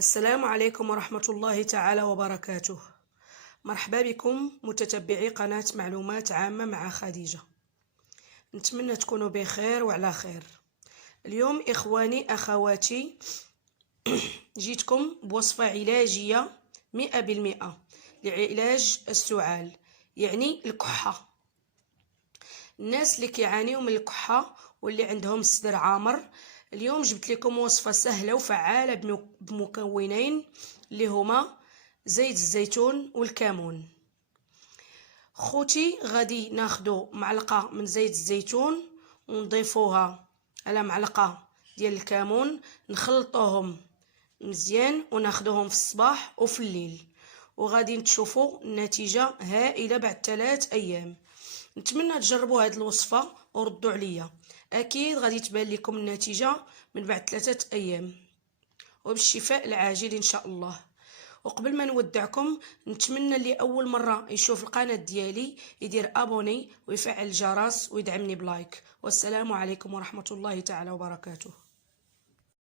السلام عليكم ورحمة الله تعالى وبركاته. مرحبا بكم متتبعي قناة معلومات عامة مع خديجة. نتمنى تكونوا بخير وعلى خير. اليوم إخواني أخواتي جيتكم بوصفة علاجية 100% لعلاج السعال، يعني الكحة. الناس اللي كيعانيوا من الكحة واللي عندهم الصدر عامر، اليوم جبت لكم وصفة سهلة وفعالة بمكونين اللي هما زيت الزيتون والكمون. خوتي غادي ناخدو معلقة من زيت الزيتون ونضيفوها على معلقة ديال الكمون، نخلطوهم مزيان وناخدوهم في الصباح وفي الليل، وغادي تشوفوا النتيجة هائلة بعد 3 أيام. نتمنى تجربوا هذه الوصفة وردوا عليا، اكيد غادي تبان لكم النتيجة من بعد 3 أيام، وبالشفاء العاجل ان شاء الله. وقبل ما نودعكم نتمنى اللي اول مرة يشوف القناة ديالي يدير ابوني ويفعل الجرس ويدعمني بلايك. والسلام عليكم ورحمة الله تعالى وبركاته.